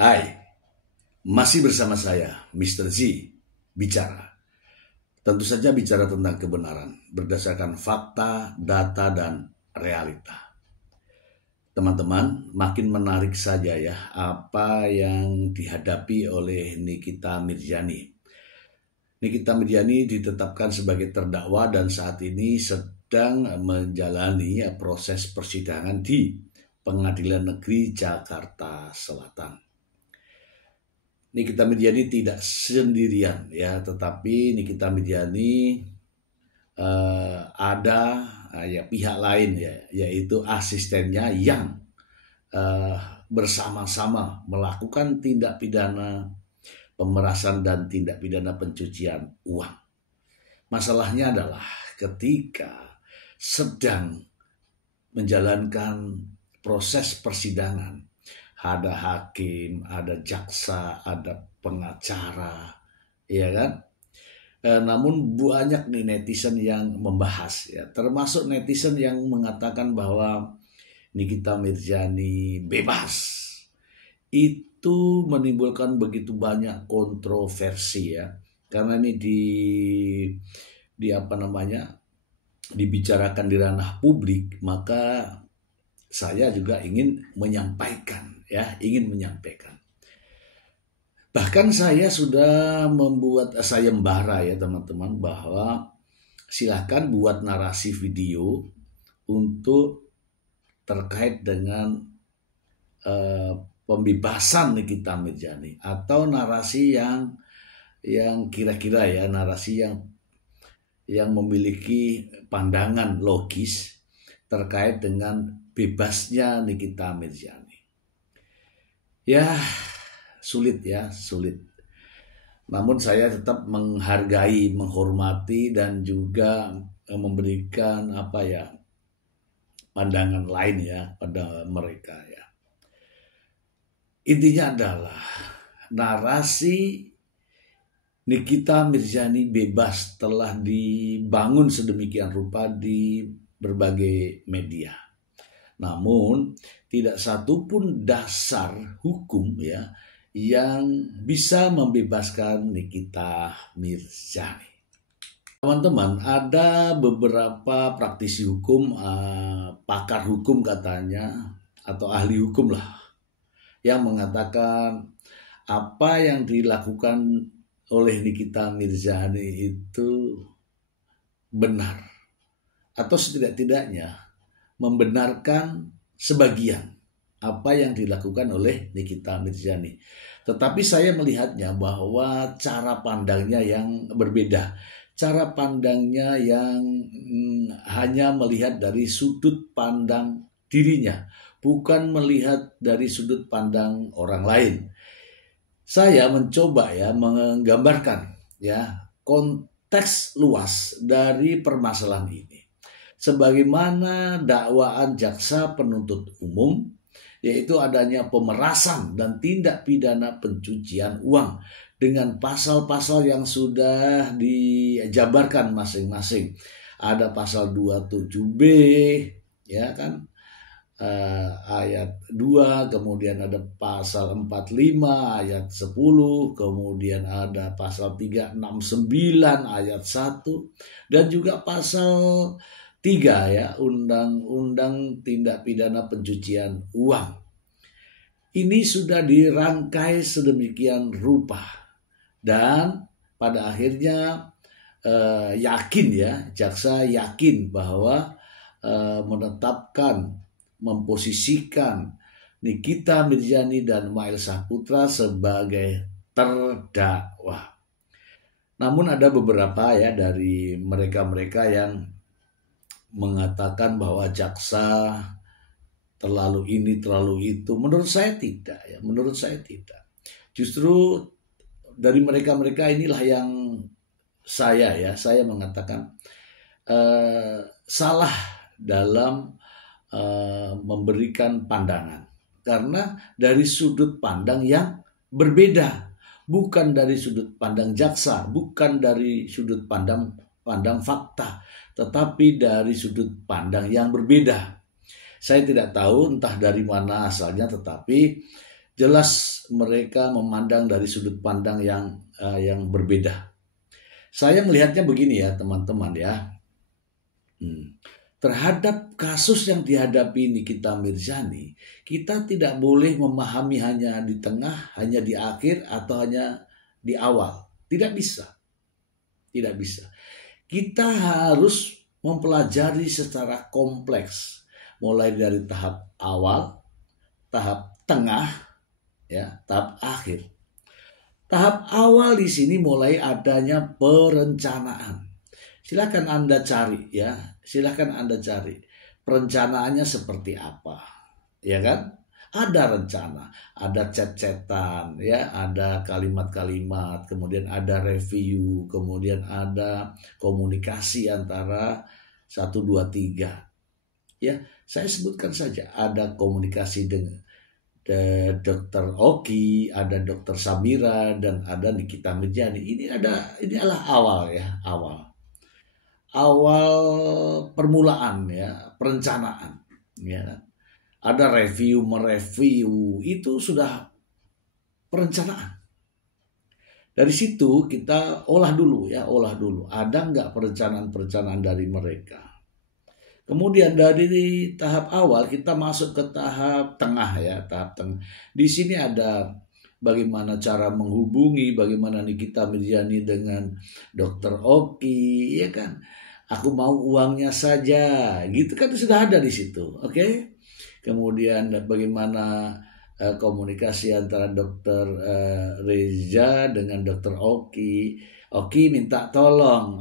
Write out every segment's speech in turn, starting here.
Hai, masih bersama saya, Mr. Z, bicara. Tentu saja bicara tentang kebenaran, berdasarkan fakta, data, dan realita. Teman-teman, makin menarik saja ya apa yang dihadapi oleh Nikita Mirzani. Nikita Mirzani ditetapkan sebagai terdakwa dan saat ini sedang menjalani proses persidangan di Pengadilan Negeri Jakarta Selatan. Nikita Mirzani tidak sendirian ya, tetapi Nikita Mirzani ada pihak lain ya, yaitu asistennya yang bersama-sama melakukan tindak pidana pemerasan dan tindak pidana pencucian uang. Masalahnya adalah ketika sedang menjalankan proses persidangan, ada hakim, ada jaksa, ada pengacara, ya kan? Namun banyak nih netizen yang membahas ya, termasuk netizen yang mengatakan bahwa Nikita Mirzani bebas. Itu menimbulkan begitu banyak kontroversi ya, karena ini dibicarakan di ranah publik, maka saya juga ingin menyampaikan. Bahkan saya sudah membuat sayembara ya teman-teman, bahwa silakan buat narasi video untuk terkait dengan pembebasan Nikita Mirzani, atau narasi yang kira-kira ya, narasi yang memiliki pandangan logis terkait dengan bebasnya Nikita Mirzani. Ya, sulit. Namun saya tetap menghargai, menghormati, dan juga memberikan pandangan lain ya pada mereka ya. Intinya adalah narasi Nikita Mirzani bebas telah dibangun sedemikian rupa di berbagai media. Namun tidak satupun dasar hukum ya yang bisa membebaskan Nikita Mirzani. Teman-teman, ada beberapa praktisi hukum, pakar hukum katanya, atau ahli hukum lah, yang mengatakan apa yang dilakukan oleh Nikita Mirzani itu benar, atau setidak-tidaknya membenarkan sebagian apa yang dilakukan oleh Nikita Mirzani. Tetapi saya melihatnya bahwa cara pandangnya yang berbeda. Cara pandangnya yang hanya melihat dari sudut pandang dirinya, bukan melihat dari sudut pandang orang lain. Saya mencoba ya menggambarkan ya konteks luas dari permasalahan ini. Sebagaimana dakwaan jaksa penuntut umum, yaitu adanya pemerasan dan tindak pidana pencucian uang dengan pasal-pasal yang sudah dijabarkan masing-masing. Ada pasal 27B ya kan, ayat 2, kemudian ada pasal 45 ayat 10, kemudian ada pasal 369 ayat 1, dan juga pasal 3 ya, Undang-Undang Tindak Pidana Pencucian Uang. Ini sudah dirangkai sedemikian rupa, dan pada akhirnya jaksa yakin bahwa menetapkan, memposisikan Nikita Mirzani dan Mail Saputra sebagai terdakwa. Namun ada beberapa ya dari mereka-mereka yang mengatakan bahwa jaksa terlalu ini, terlalu itu. Menurut saya tidak. Justru dari mereka-mereka inilah yang saya mengatakan salah dalam memberikan pandangan, karena dari sudut pandang yang berbeda, bukan dari sudut pandang jaksa, bukan dari sudut pandang fakta, tetapi dari sudut pandang yang berbeda. Saya tidak tahu entah dari mana asalnya, tetapi jelas mereka memandang dari sudut pandang yang berbeda. Saya melihatnya begini ya teman-teman ya. Terhadap kasus yang dihadapi Nikita Mirzani, kita tidak boleh memahami hanya di tengah, hanya di akhir, atau hanya di awal. Tidak bisa. Tidak bisa. Kita harus mempelajari secara kompleks, mulai dari tahap awal, tahap tengah, ya, tahap akhir. Tahap awal di sini mulai adanya perencanaan. Silakan Anda cari ya, silakan Anda cari perencanaannya seperti apa, ya kan? Ada rencana, ada chat-chatan, ya, ada kalimat-kalimat, kemudian ada review, kemudian ada komunikasi antara 1, 2, 3. Ya, saya sebutkan saja, ada komunikasi dengan Dr. Oki, ada Dr. Samira, dan ada Nikita Mirzani. Ini adalah awal ya, awal permulaan ya, perencanaan ya. Ada mereview itu sudah perencanaan. Dari situ kita olah dulu. Ada nggak perencanaan dari mereka? Kemudian dari tahap awal kita masuk ke tahap tengah ya, tahap tengah. Di sini ada bagaimana cara menghubungi, bagaimana Nikita Mirzani dengan Dr. Oki, ya kan? Aku mau uangnya saja, gitu kan sudah ada di situ, oke? Kemudian bagaimana komunikasi antara Dr. Reza dengan Dr. Oki. Oki minta tolong,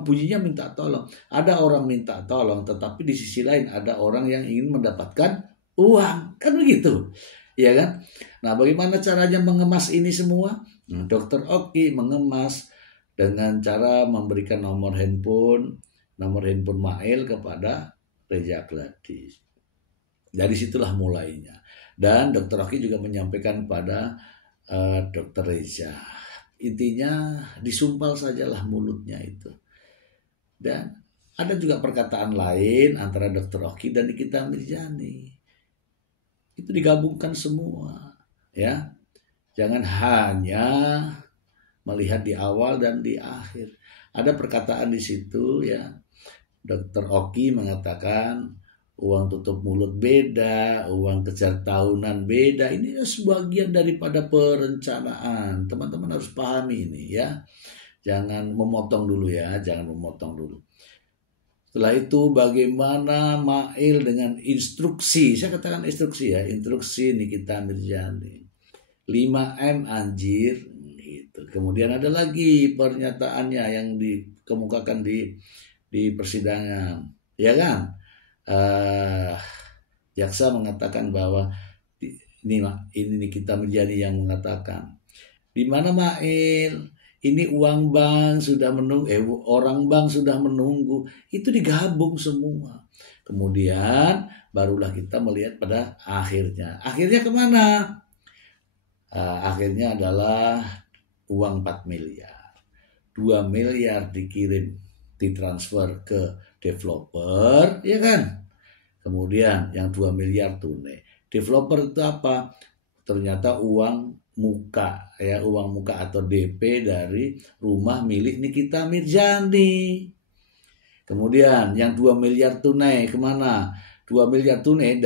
bunyinya minta tolong. Ada orang minta tolong, tetapi di sisi lain ada orang yang ingin mendapatkan uang, kan begitu, ya kan? Nah, bagaimana caranya mengemas ini semua? Dr. Oki mengemas dengan cara memberikan nomor handphone Mail kepada Reza Gladys. Dari situlah mulainya. Dan Dr. Oki juga menyampaikan pada Dr. Reza. Intinya disumpal sajalah mulutnya itu. Dan ada juga perkataan lain antara Dr. Oki dan Nikita Mirzani. Itu digabungkan semua, ya. Jangan hanya melihat di awal dan di akhir. Ada perkataan di situ ya. Dr. Oki mengatakan uang tutup mulut beda, uang kejar tahunan beda. Ini sebagian daripada perencanaan. Teman-teman harus pahami ini ya. Jangan memotong dulu ya, Setelah itu bagaimana Mail dengan instruksi. Saya katakan instruksi ya, instruksi Nikita Mirzani. 5M anjir. Kemudian ada lagi pernyataannya yang dikemukakan di persidangan, ya kan? Jaksa mengatakan bahwa ini Nikita Mirzani yang mengatakan, di mana Mail? Ini uang bank sudah menunggu, orang bank sudah menunggu. Itu digabung semua. Kemudian barulah kita melihat pada akhirnya. Akhirnya kemana? Akhirnya adalah uang 4 miliar. 2 miliar ditransfer ke developer, ya kan? Kemudian yang 2 miliar tunai. Developer itu apa? Ternyata uang muka atau DP dari rumah milik Nikita Mirzani. Kemudian yang 2 miliar tunai kemana? 2 miliar tunai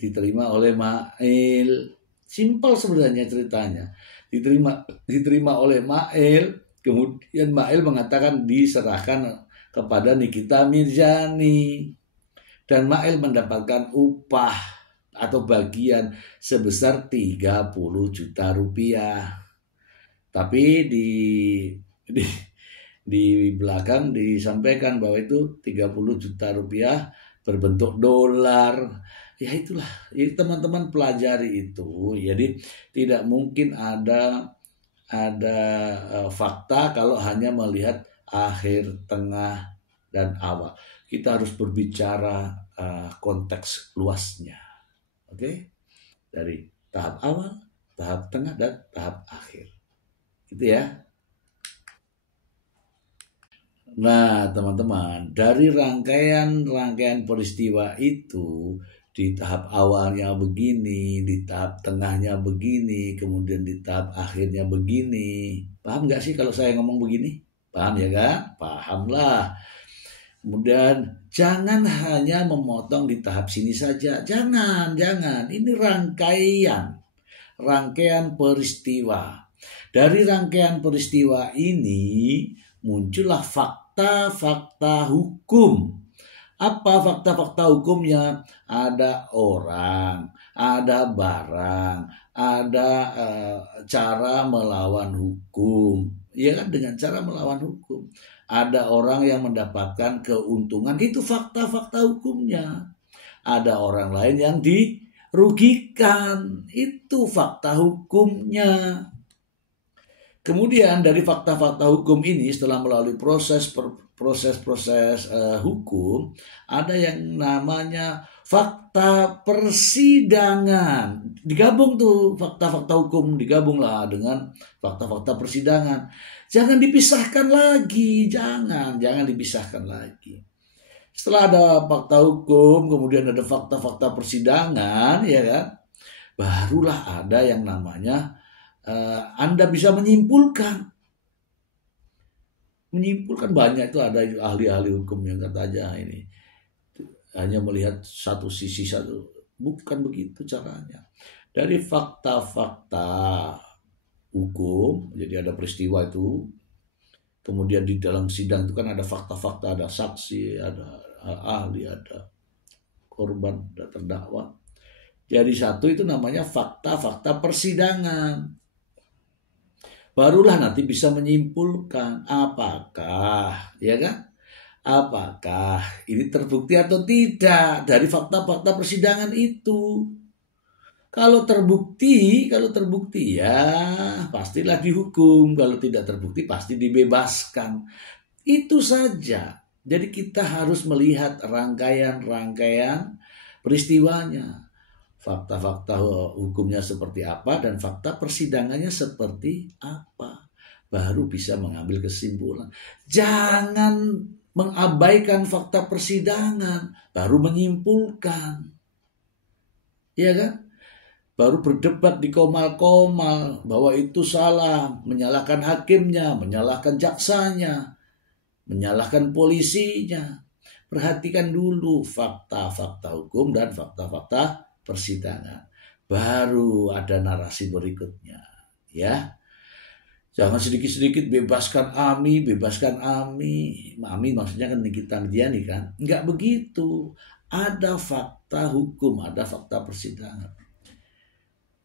diterima oleh Mail. Simpel sebenarnya ceritanya. Diterima oleh Mail, kemudian Mail mengatakan diserahkan kepada Nikita Mirzani, dan Mail mendapatkan upah atau bagian sebesar 30 juta rupiah. Tapi di belakang disampaikan bahwa itu 30 juta rupiah berbentuk dolar. Ya itulah, jadi teman-teman pelajari itu. Jadi tidak mungkin ada fakta kalau hanya melihat akhir, tengah, dan awal. Kita harus berbicara konteks luasnya. Oke? Dari tahap awal, tahap tengah, dan tahap akhir. Gitu ya. Nah, teman-teman, dari rangkaian peristiwa itu di tahap awalnya begini, di tahap tengahnya begini, kemudian di tahap akhirnya begini. Paham nggak sih kalau saya ngomong begini? Paham ya kan? Paham lah. Kemudian jangan hanya memotong di tahap sini saja. Jangan. Ini rangkaian peristiwa. Dari rangkaian peristiwa ini muncullah fakta-fakta hukum. Apa fakta-fakta hukumnya? Ada orang, ada barang, ada cara melawan hukum. Ya kan, dengan cara melawan hukum. Ada orang yang mendapatkan keuntungan, itu fakta-fakta hukumnya. Ada orang lain yang dirugikan, itu fakta hukumnya. Kemudian dari fakta-fakta hukum ini, setelah melalui proses hukum, ada yang namanya fakta persidangan. Digabung tuh fakta-fakta hukum, digabunglah dengan fakta-fakta persidangan. Jangan dipisahkan lagi, jangan dipisahkan lagi. Setelah ada fakta hukum, kemudian ada fakta-fakta persidangan, ya kan? Barulah ada yang namanya Anda bisa menyimpulkan. Menyimpulkan banyak itu, ada ahli-ahli hukum yang kata aja ini hanya melihat satu sisi satu. Bukan begitu caranya. Dari fakta-fakta hukum, jadi ada peristiwa itu, kemudian di dalam sidang itu kan ada fakta-fakta, ada saksi, ada ahli, ada korban, ada terdakwa. Jadi satu itu namanya fakta-fakta persidangan. Barulah nanti bisa menyimpulkan apakah, ya kan? Apakah ini terbukti atau tidak dari fakta-fakta persidangan itu. Kalau terbukti ya pastilah dihukum. Kalau tidak terbukti pasti dibebaskan. Itu saja. Jadi kita harus melihat rangkaian peristiwanya. Fakta-fakta hukumnya seperti apa dan fakta persidangannya seperti apa. Baru bisa mengambil kesimpulan. Jangan mengabaikan fakta persidangan. Baru menyimpulkan. Iya kan? Baru berdebat di komal-komal bahwa itu salah, menyalahkan hakimnya, menyalahkan jaksanya, menyalahkan polisinya. Perhatikan dulu fakta-fakta hukum dan fakta-fakta persidangan. Baru ada narasi berikutnya, ya. Jangan sedikit-sedikit bebaskan Ami. Ami maksudnya kan Nikita Mirzani kan? Enggak begitu. Ada fakta hukum, ada fakta persidangan.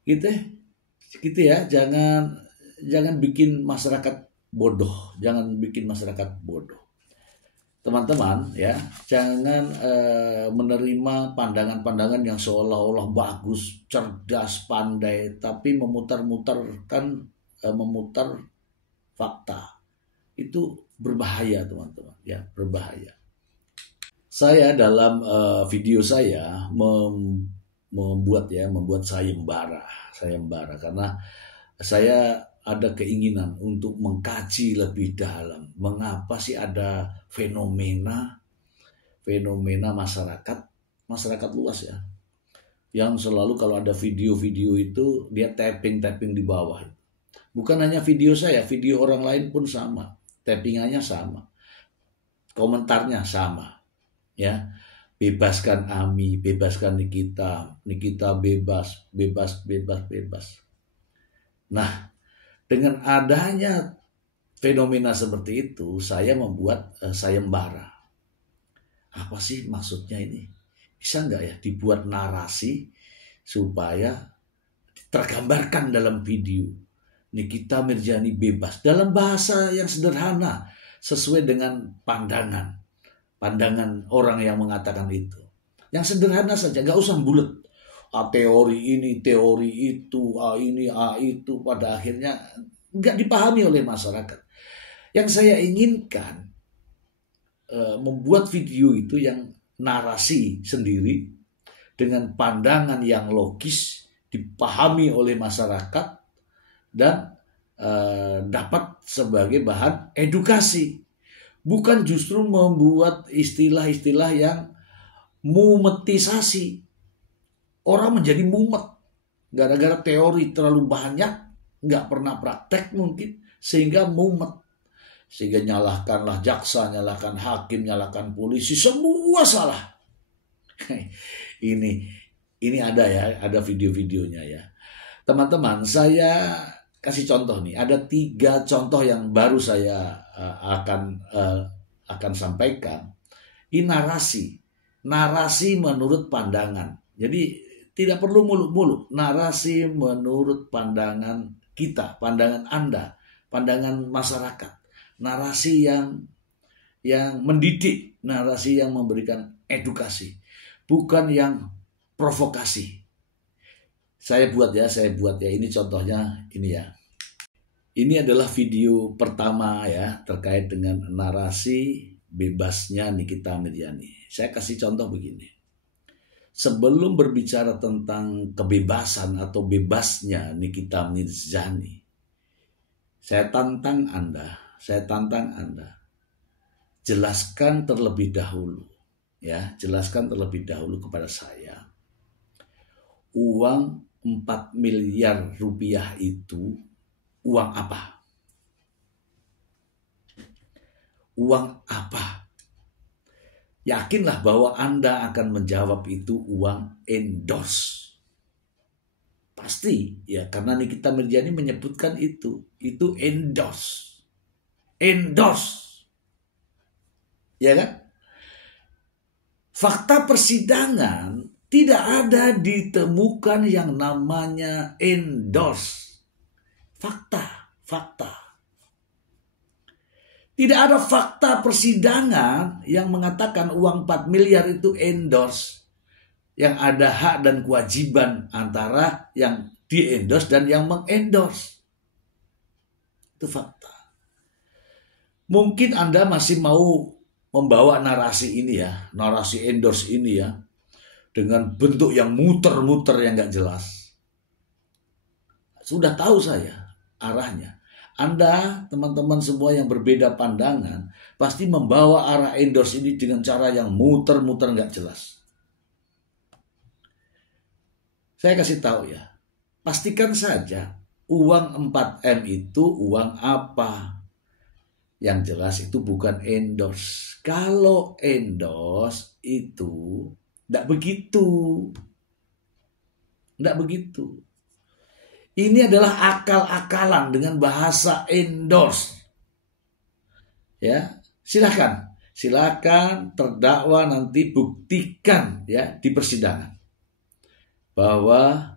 Gitu ya, jangan bikin masyarakat bodoh, teman-teman ya. Jangan menerima pandangan-pandangan yang seolah-olah bagus, cerdas, pandai, tapi memutar fakta. Itu berbahaya teman-teman ya, berbahaya. Saya dalam video saya membuat sayembara karena saya ada keinginan untuk mengkaji lebih dalam mengapa sih ada fenomena masyarakat luas ya, yang selalu kalau ada video-video itu dia tapping di bawah. Bukan hanya video saya, video orang lain pun sama, tappingannya sama, komentarnya sama ya. Bebaskan Ami, bebaskan Nikita bebas. Nah, dengan adanya fenomena seperti itu, saya membuat sayembara. Apa sih maksudnya ini? Bisa nggak ya dibuat narasi supaya tergambarkan dalam video Nikita Mirzani bebas dalam bahasa yang sederhana, sesuai dengan pandangan orang yang mengatakan itu. Yang sederhana saja, nggak usah bulat. Teori ini, teori itu, ini, itu. Pada akhirnya nggak dipahami oleh masyarakat. Yang saya inginkan membuat video itu yang narasi sendiri dengan pandangan yang logis, dipahami oleh masyarakat dan dapat sebagai bahan edukasi. Bukan justru membuat istilah-istilah yang mumetisasi. orang menjadi mumet gara-gara teori terlalu banyak, nggak pernah praktek mungkin, sehingga mumet. Sehingga nyalahkanlah jaksa, nyalahkan hakim, nyalahkan polisi, semua salah. Ini ada ya, ada video-videonya ya. Teman-teman, saya kasih contoh nih. Ada 3 contoh yang baru saya akan sampaikan. Ini narasi menurut pandangan. Jadi tidak perlu muluk-muluk. Narasi menurut pandangan kita, pandangan Anda, pandangan masyarakat. Narasi yang mendidik, narasi yang memberikan edukasi, bukan yang provokasi. Saya buat ya. Ini contohnya ini ya. Ini adalah video pertama ya terkait dengan narasi bebasnya Nikita Mirzani. Saya kasih contoh begini. Sebelum berbicara tentang kebebasan atau bebasnya Nikita Mirzani, saya tantang Anda, jelaskan terlebih dahulu kepada saya, uang 4 miliar rupiah itu uang apa? Uang apa? Yakinlah bahwa Anda akan menjawab itu uang endorse. Pasti ya, karena Nikita Mirzani menyebutkan itu endorse. Ya kan? Fakta persidangan tidak ada ditemukan yang namanya endorse. Fakta. Tidak ada fakta persidangan yang mengatakan uang 4 miliar itu endorse. Yang ada hak dan kewajiban antara yang di-endorse dan yang mengendorse. Itu fakta. Mungkin Anda masih mau membawa narasi ini ya, narasi endorse ini ya, dengan bentuk yang muter-muter yang gak jelas. Sudah tahu saya arahnya. Anda, teman-teman semua yang berbeda pandangan, pasti membawa arah endorse ini dengan cara yang muter-muter gak jelas. Saya kasih tahu ya, pastikan saja uang 4M itu uang apa. Yang jelas itu bukan endorse. Kalau endorse itu tidak begitu. Ini adalah akal-akalan dengan bahasa endorse. Ya, silakan terdakwa nanti buktikan ya di persidangan bahwa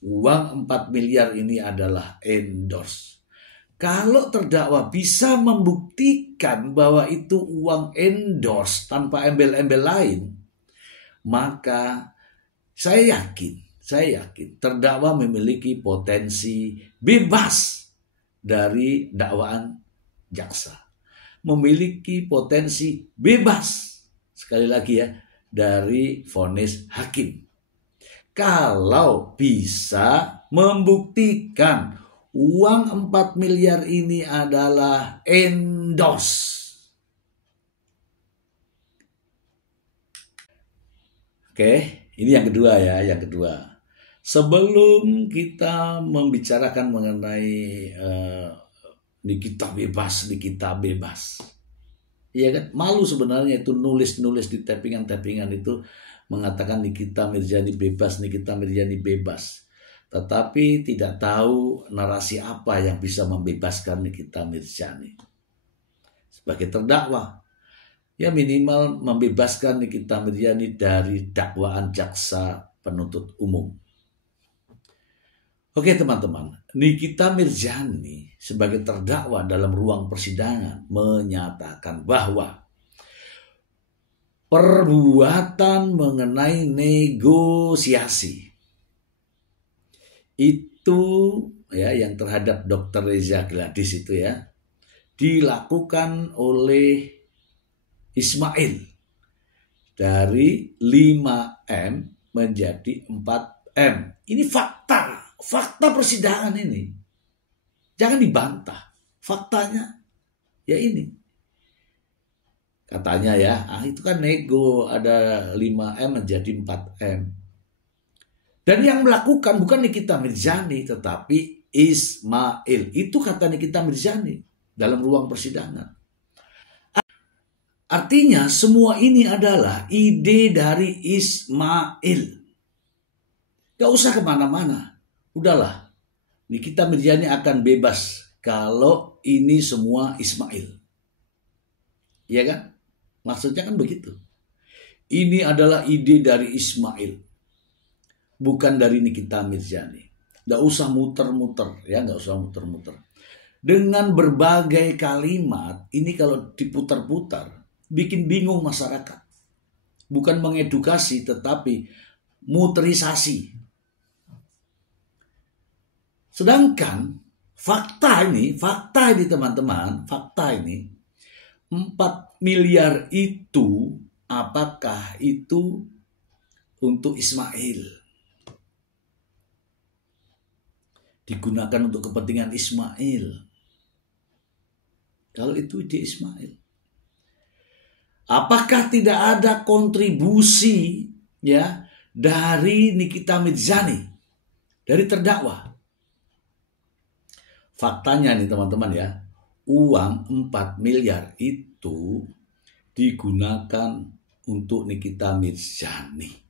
uang 4 miliar ini adalah endorse. Kalau terdakwa bisa membuktikan bahwa itu uang endorse tanpa embel-embel lain, maka saya yakin terdakwa memiliki potensi bebas dari dakwaan jaksa. Memiliki potensi bebas, sekali lagi ya, dari vonis hakim. Kalau bisa membuktikan uang 4 miliar ini adalah endorse. Oke, ini yang kedua ya, Sebelum kita membicarakan mengenai Nikita bebas. Iya kan? Malu sebenarnya itu nulis di tappingan itu mengatakan Nikita Mirzani bebas. Tetapi tidak tahu narasi apa yang bisa membebaskan Nikita Mirzani. Sebagai terdakwa, ya minimal membebaskan Nikita Mirzani dari dakwaan jaksa penuntut umum. Oke teman-teman, Nikita Mirzani sebagai terdakwa dalam ruang persidangan menyatakan bahwa perbuatan mengenai negosiasi itu ya yang terhadap Dr. Reza Gladys itu ya dilakukan oleh Ismail dari 5M menjadi 4M. Ini fakta persidangan ini. Jangan dibantah. Faktanya ya ini. Katanya ya, itu kan nego, ada 5M menjadi 4M. Dan yang melakukan bukan Nikita Mirzani, tetapi Ismail. Itu kata Nikita Mirzani dalam ruang persidangan. Artinya semua ini adalah ide dari Ismail. Gak usah kemana-mana. Udahlah, Nikita Mirzani akan bebas kalau ini semua Ismail. Iya kan? Maksudnya kan begitu. Ini adalah ide dari Ismail. Bukan dari Nikita Mirzani. Gak usah muter-muter, ya, gak usah muter-muter. Dengan berbagai kalimat, ini kalau diputar-putar, bikin bingung masyarakat. Bukan mengedukasi, tetapi muterisasi. Sedangkan fakta ini teman-teman, fakta ini 4 miliar itu, apakah itu untuk Ismail? Digunakan untuk kepentingan Ismail. Kalau itu ide Ismail. Apakah tidak ada kontribusi ya dari Nikita Mirzani, dari terdakwa? Faktanya nih teman-teman ya, uang 4 miliar itu digunakan untuk Nikita Mirzani.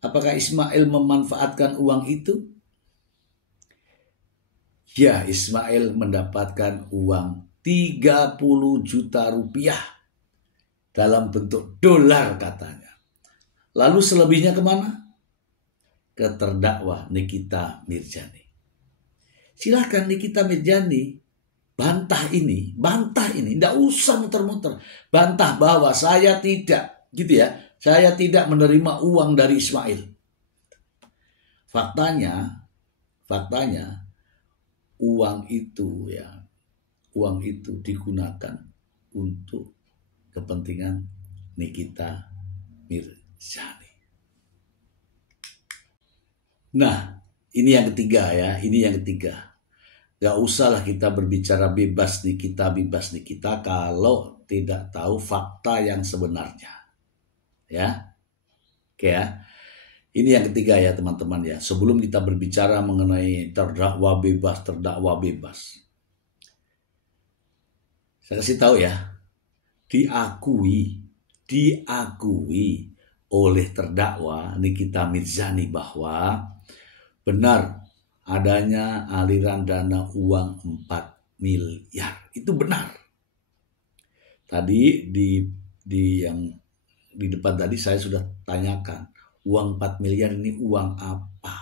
Apakah Ismail memanfaatkan uang itu? Ya, Ismail mendapatkan uang 30 juta rupiah dalam bentuk dolar katanya. Lalu selebihnya kemana? Ke terdakwa Nikita Mirzani. Silakan Nikita Mirzani bantah ini, tidak usah muter-muter. Bantah bahwa saya tidak, gitu ya. Saya tidak menerima uang dari Ismail. Faktanya uang itu digunakan untuk kepentingan Nikita Mirzani. Nah, ini yang ketiga ya, Gak usahlah kita berbicara bebas Nikita kalau tidak tahu fakta yang sebenarnya. Ya, oke ya. Ini yang ketiga ya teman-teman ya. Sebelum kita berbicara mengenai terdakwa bebas. Saya kasih tahu ya. Diakui oleh terdakwa Nikita Mirzani bahwa benar adanya aliran dana uang 4 miliar. Itu benar. Tadi di depan tadi saya sudah tanyakan, uang 4 miliar ini uang apa?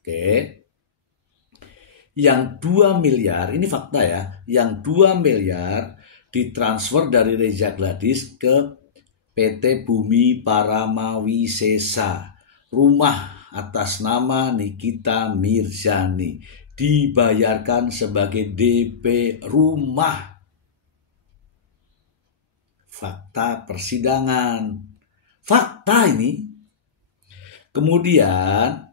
Oke. Yang 2 miliar, ini fakta ya, yang 2 miliar ditransfer dari Reza Gladys ke PT Bumi Paramawisesa, rumah atas nama Nikita Mirzani, dibayarkan sebagai DP rumah. Fakta persidangan. Fakta ini. Kemudian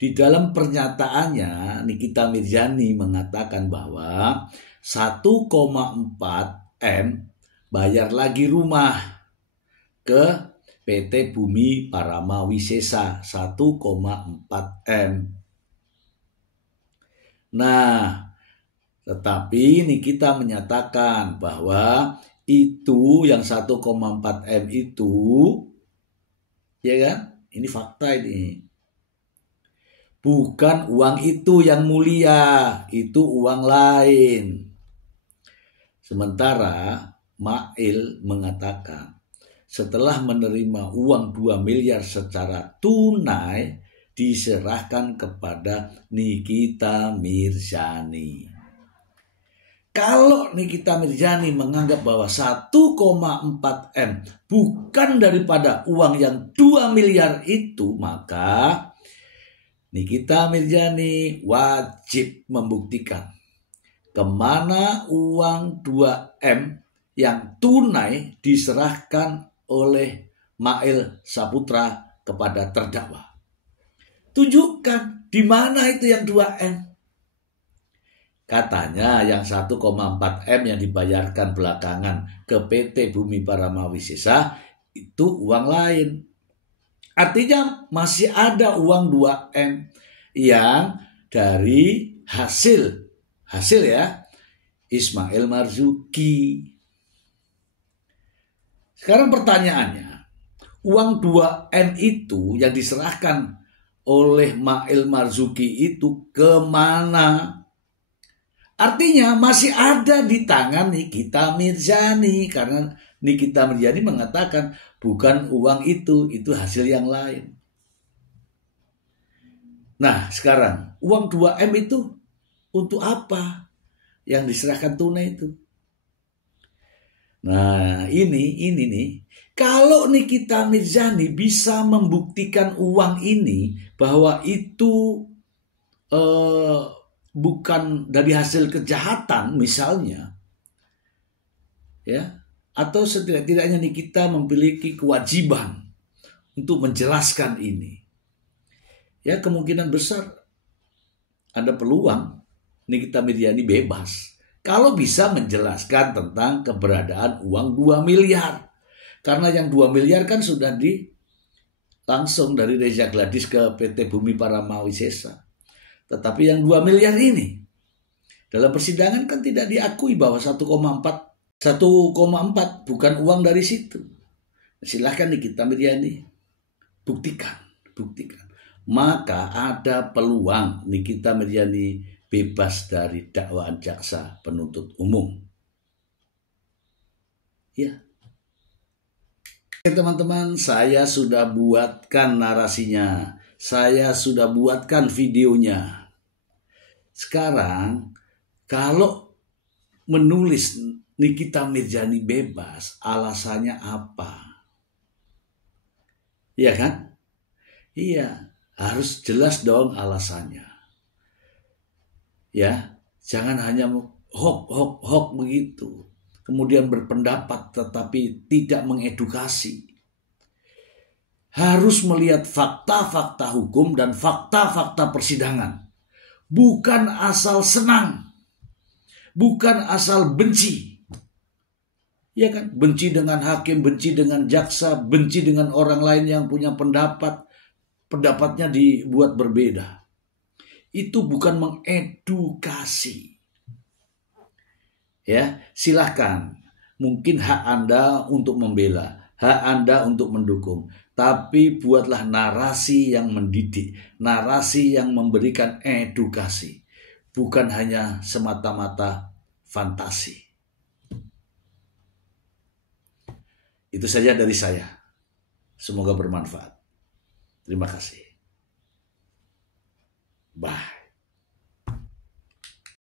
di dalam pernyataannya Nikita Mirzani mengatakan bahwa 1,4 M bayar lagi rumah ke PT Bumi Paramawisesa 1,4 M. Nah, tetapi Nikita menyatakan bahwa itu yang 1,4 M itu, ya kan? Ini fakta ini. Bukan uang itu yang mulia, itu uang lain. Sementara Mail mengatakan setelah menerima uang 2 miliar secara tunai diserahkan kepada Nikita Mirzani. Kalau Nikita Mirzani menganggap bahwa 1,4 M bukan daripada uang yang 2 miliar itu, maka Nikita Mirzani wajib membuktikan kemana uang 2 M yang tunai diserahkan oleh Mail Saputra kepada terdakwa. Tunjukkan di mana itu yang 2 M. Katanya yang 1,4 M yang dibayarkan belakangan ke PT Bumi Parama Wisesa itu uang lain. Artinya masih ada uang 2 M yang dari hasil ya Ismail Marzuki. Sekarang pertanyaannya, uang 2 M itu yang diserahkan oleh Mail Marzuki itu kemana? Artinya masih ada di tangan Nikita Mirzani, karena Nikita Mirzani mengatakan bukan uang itu hasil yang lain. Nah sekarang uang 2 M itu untuk apa yang diserahkan tunai itu? Nah ini nih, kalau Nikita Mirzani bisa membuktikan uang ini bahwa itu bukan dari hasil kejahatan misalnya, ya, atau setidak-tidaknya Nikita memiliki kewajiban untuk menjelaskan ini, ya kemungkinan besar ada peluang Nikita Mirzani bebas kalau bisa menjelaskan tentang keberadaan uang 2 miliar. Karena yang 2 miliar kan sudah langsung dari Reza Gladys ke PT Bumi Parama Wisesa. Tetapi yang 2 miliar ini dalam persidangan kan tidak diakui bahwa 1,4 bukan uang dari situ. Silahkan Nikita Mirzani buktikan. Maka ada peluang Nikita Mirzani bebas dari dakwaan jaksa penuntut umum. Ya. Teman-teman, saya sudah buatkan narasinya. Saya sudah buatkan videonya. Sekarang kalau menulis Nikita Mirzani bebas, alasannya apa? Iya kan? Iya, harus jelas dong alasannya. Ya, jangan hanya hok begitu. Kemudian berpendapat tetapi tidak mengedukasi. Harus melihat fakta-fakta hukum dan fakta-fakta persidangan. Bukan asal senang, bukan asal benci. Ya kan? Benci dengan hakim, benci dengan jaksa, benci dengan orang lain yang punya pendapatnya dibuat berbeda. Itu bukan mengedukasi. Ya, silahkan. Mungkin hak Anda untuk membela, hak Anda untuk mendukung. Tapi buatlah narasi yang mendidik, narasi yang memberikan edukasi, bukan hanya semata-mata fantasi. Itu saja dari saya. Semoga bermanfaat. Terima kasih.